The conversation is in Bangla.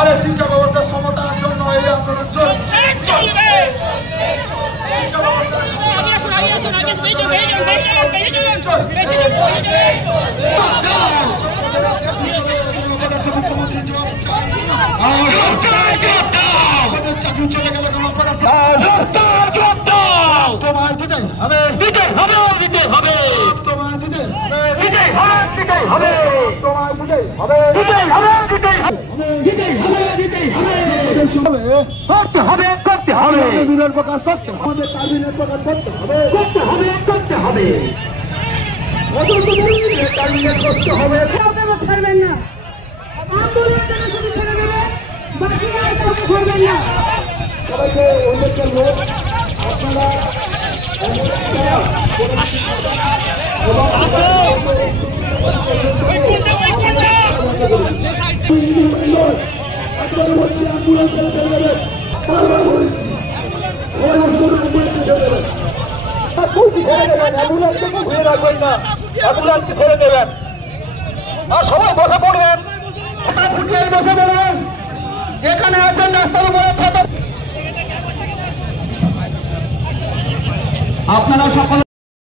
আরে শিক্ষা ব্যবস্থার সমতার জন্য এই আন্দোলন চলছে। চাকরি চলে গেলে তোমায় দিতে হবে, দিতে হবে, দিতে হবে, তোমায় দিতে দিতে হবে, দিতেই হবে, তোমায় দিতে হবে, দিতেই হবে, দিতেই হবে, দিতেই হবে, দিতেই হবে, করতে হবে, করতে হবে, বিরোধ প্রকাশ করতে হবে, কাবিনের প্রকাশ করতে হবে, করতে হবে, করতে হবে, কাবিনের করতে হবে। আপনারা ছাড়বেন না, আন্দোলন শুধু ছেড়ে দেবে, বাকি আর কাউকে ছাড়বেন না। সবাইকে অনুরোধ করবো আপনারা ছেড়ে দেবেন আর সবাই বসে পড়বেন, বসে পড়বেন যেখানে আছেন রাস্তার উপরে আপনারা সকলে।